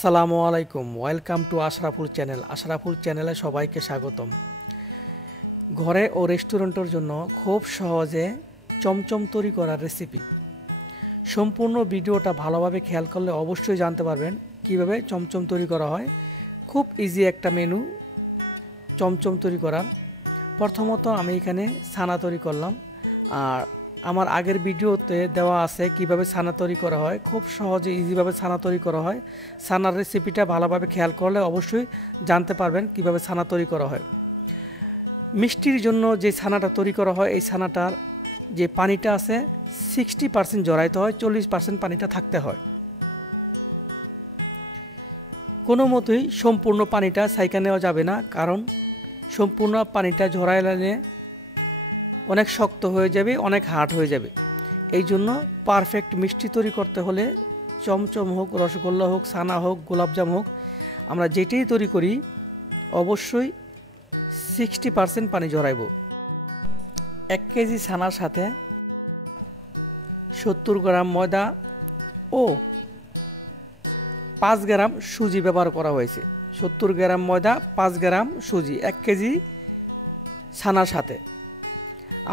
আসসালামু আলাইকুম, welcome to Ashraful channel. Ashraful চ্যানেলে সবাইকে স্বাগতম। ঘরে ও রেস্টুরেন্টের জন্য খুব সহজে চমচম তৈরি করার রেসিপি। সম্পূর্ণ ভিডিওটা ভালোভাবে খেয়াল করলে অবশ্যই জানতে পারবেন কিভাবে চমচম তৈরি করা হয়। খুব ইজি একটা মেনু চমচম তৈরি করা। প্রথমত আমি এখানে ছানা তৈরি করলাম, আর আমার আগের ভিডিওতে দেওয়া আছে কিভাবে ছানা তৈরি করা হয়। খুব সহজে ইজিভাবে ছানা তৈরি করা হয়। ছানার রেসিপিটা ভালোভাবে খেয়াল করলে অবশ্যই জানতে পারবেন কিভাবে ছানা তৈরি করা হয়। মিষ্টির জন্য যে ছানাটা তৈরি করা হয়, এই ছানাটার যে পানিটা আছে 60% জড়াইতে হয়, 40% পানিটা থাকতে হয়। কোনো মতেই সম্পূর্ণ পানিটা ছাইকা নেওয়া যাবে না, কারণ সম্পূর্ণ পানিটা ঝরাইলে অনেক শক্ত হয়ে যাবে, অনেক হার্ড হয়ে যাবে। এই জন্য পারফেক্ট মিষ্টি তৈরি করতে হলে চমচম হোক, রসগোল্লা হোক, ছানা হোক, গোলাপজাম হোক, আমরা যেটাই তৈরি করি অবশ্যই 60% পানি জড়াইব। 1 কেজি ছানার সাথে 70 গ্রাম ময়দা ও 5 গ্রাম সুজি ব্যবহার করা হয়েছে। 70 গ্রাম ময়দা, 5 গ্রাম সুজি 1 কেজি ছানার সাথে।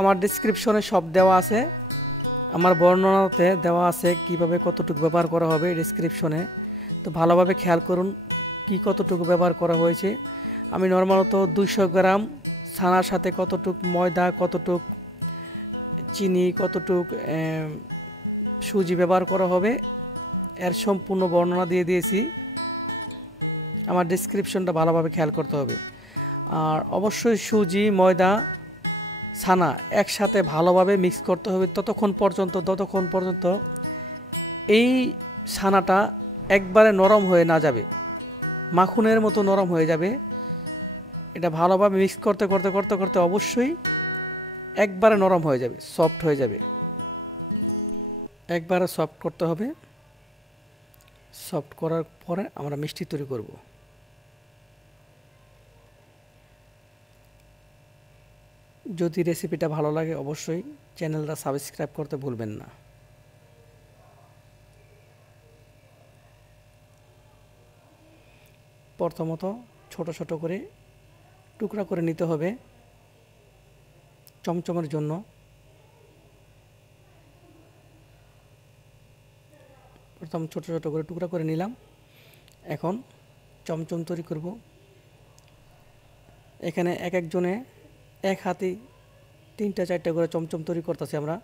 আমার ডেসক্রিপশনে সব দেওয়া আছে, আমার বর্ণনাতে দেওয়া আছে কিভাবে কতটুকু ব্যবহার করা হবে ডেসক্রিপশনে। তো ভালোভাবে খেয়াল করুন কি কতটুকু ব্যবহার করা হয়েছে। আমি নর্মালত 200 গ্রাম ছানার সাথে কতটুকু ময়দা, কতটুক চিনি, কতটুক সুজি ব্যবহার করা হবে এর সম্পূর্ণ বর্ণনা দিয়ে দিয়েছি। আমার ডেসক্রিপশনটা ভালোভাবে খেয়াল করতে হবে। আর অবশ্যই সুজি, ময়দা, ছানা একসাথে ভালোভাবে মিক্স করতে হবে ততক্ষণ পর্যন্ত এই ছানাটা একবারে নরম হয়ে না যাবে, মাখনের মতো নরম হয়ে যাবে। এটা ভালোভাবে মিক্স করতে অবশ্যই একবারে নরম হয়ে যাবে, সফট হয়ে যাবে। একবারে সফট করতে হবে। সফট করার পরে আমরা মিষ্টি তৈরি করব। যদি রেসিপিটা ভালো লাগে অবশ্যই চ্যানেলটা সাবস্ক্রাইব করতে ভুলবেন না। প্রথমত ছোট ছোট করে টুকরা করে নিতে হবে চমচমের জন্য। প্রথম ছোট ছোট করে টুকরা করে নিলাম। এখন চমচম তৈরি করব। এখানে এক একজনে এক হাতে 3টা 4টা করে চমচম তৈরি করতেছি আমরা।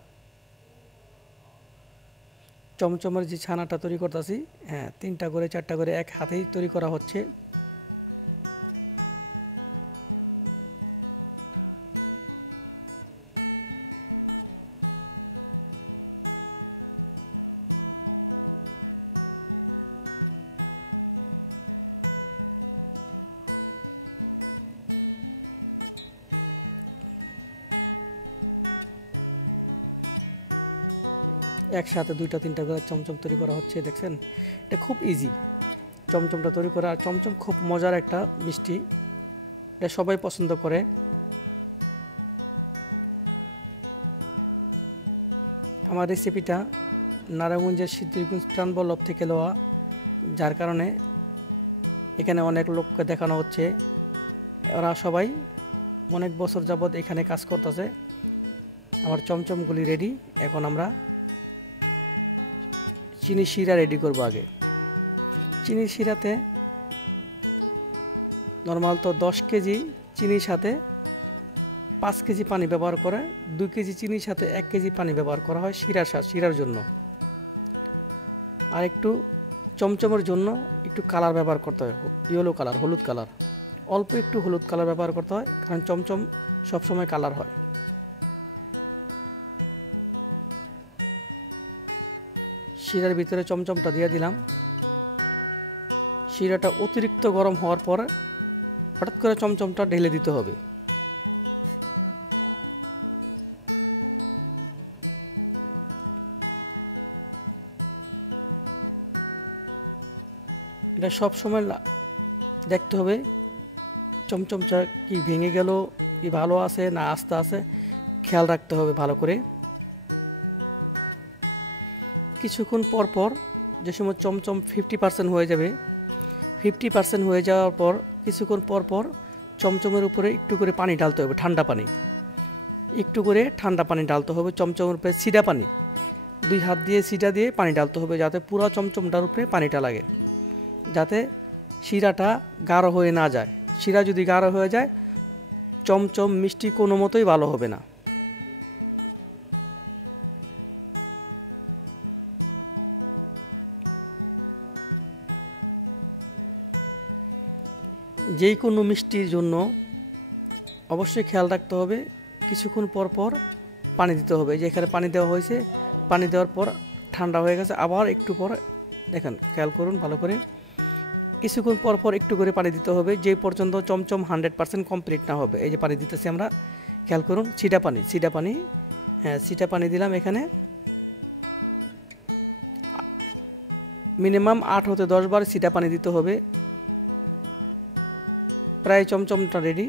চমচমের যে ছানাটা তৈরি করতেছি, 3টা করে 4টা করে এক হাতেই তৈরি করা হচ্ছে। একসাথে 2টা 3টা করে চমচম তৈরি করা হচ্ছে, দেখছেন? এটা খুব ইজি চমচমটা তৈরি করা। আর চমচম খুব মজার একটা মিষ্টি, এটা সবাই পছন্দ করে। আমার রেসিপিটা নারায়ণগঞ্জের সিদ্ধিরগঞ্জ প্রাণবল্লভ থেকে লওয়া, যার কারণে এখানে অনেক লোককে দেখানো হচ্ছে। ওরা সবাই অনেক বছর যাবৎ এখানে কাজ করতেছে। আমার চমচমগুলি রেডি। এখন আমরা চিনি শিরা রেডি করবো। আগে চিনি শিরাতে নর্মাল তো 10 কেজি চিনির সাথে 5 কেজি পানি ব্যবহার করে, 2 কেজি চিনির সাথে 1 কেজি পানি ব্যবহার করা হয় শিরার জন্য। আর একটু চমচমের জন্য একটু কালার ব্যবহার করতে হয়, ইয়েলো কালার, হলুদ কালার। অল্প একটু হলুদ কালার ব্যবহার করতে হয়, কারণ চমচম সবসময় কালার হয়। শিরার ভিতরে চমচমটা দিয়ে দিলাম। শিরাটা অতিরিক্ত গরম হওয়ার পর হঠাৎ করে চমচমটা ঢেলে দিতে হবে। এটা সব সময় দেখতে হবে চমচমটা কি ভেঙে গেল, কি ভালো আছে না আস্তে আছে, খেয়াল রাখতে হবে ভালো করে। কিছুক্ষণ পর যে সময় চমচম 50% হয়ে যাবে 50% হয়ে যাওয়ার পর কিছুক্ষণ পর পর চমচমের উপরে একটু করে পানি ঢালতে হবে, ঠান্ডা পানি, একটু করে ঠান্ডা পানি ঢালতে হবে। চমচমের উপরে সিরা পানি, 2 হাত দিয়ে সিরা দিয়ে পানি ঢালতে হবে, যাতে পুরো চমচমটার উপরে পানিটা লাগে, যাতে শিরাটা গাঢ় হয়ে না যায়। শিরা যদি গাঢ় হয়ে যায় চমচম মিষ্টি কোনো মতোই ভালো হবে না। যে কোনো মিষ্টির জন্য অবশ্যই খেয়াল রাখতে হবে কিছুক্ষণ পর পর পানি দিতে হবে। যেখানে পানি দেওয়া হয়েছে, পানি দেওয়ার পর ঠান্ডা হয়ে গেছে, আবার একটু পর দেখেন, খেয়াল করুন ভালো করে, কিছুক্ষণ পর পর একটু করে পানি দিতে হবে, যে পর্যন্ত চমচম 100% কমপ্লিট না হবে। এই যে পানি দিতেছি আমরা, খেয়াল করুন, ছিটা পানি, হ্যাঁ ছিটা পানি দিলাম। এখানে মিনিমাম 8 হতে 10 বার ছিটা পানি দিতে হবে। প্রায় চমচমটা রেডি।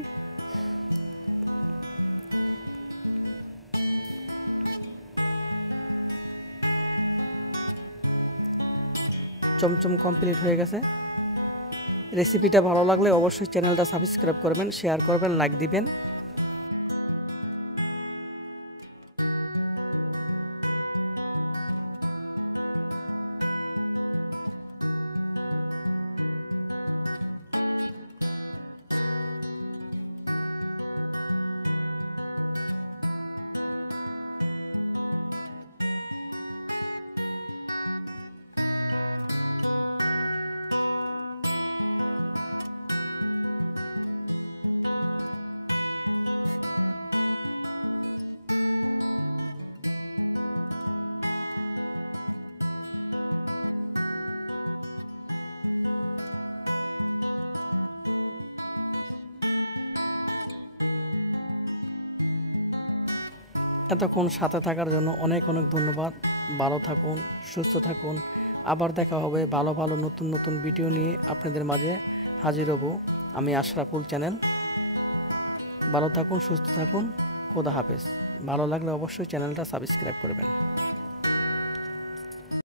চমচম কমপ্লিট হয়ে গেছে। রেসিপিটা ভালো লাগলে অবশ্যই চ্যানেলটা সাবস্ক্রাইব করবেন, শেয়ার করবেন, লাইক দিবেন। এতক্ষণ সাথে থাকার জন্য অনেক অনেক ধন্যবাদ। ভালো থাকুন, সুস্থ থাকুন। আবার দেখা হবে ভালো ভালো নতুন নতুন ভিডিও নিয়ে আপনাদের মাঝে হাজির হব। আমি আশরাফুল চ্যানেল। ভালো থাকুন, সুস্থ থাকুন, খোদা হাফেজ। ভালো লাগলে অবশ্যই চ্যানেলটা সাবস্ক্রাইব করবেন।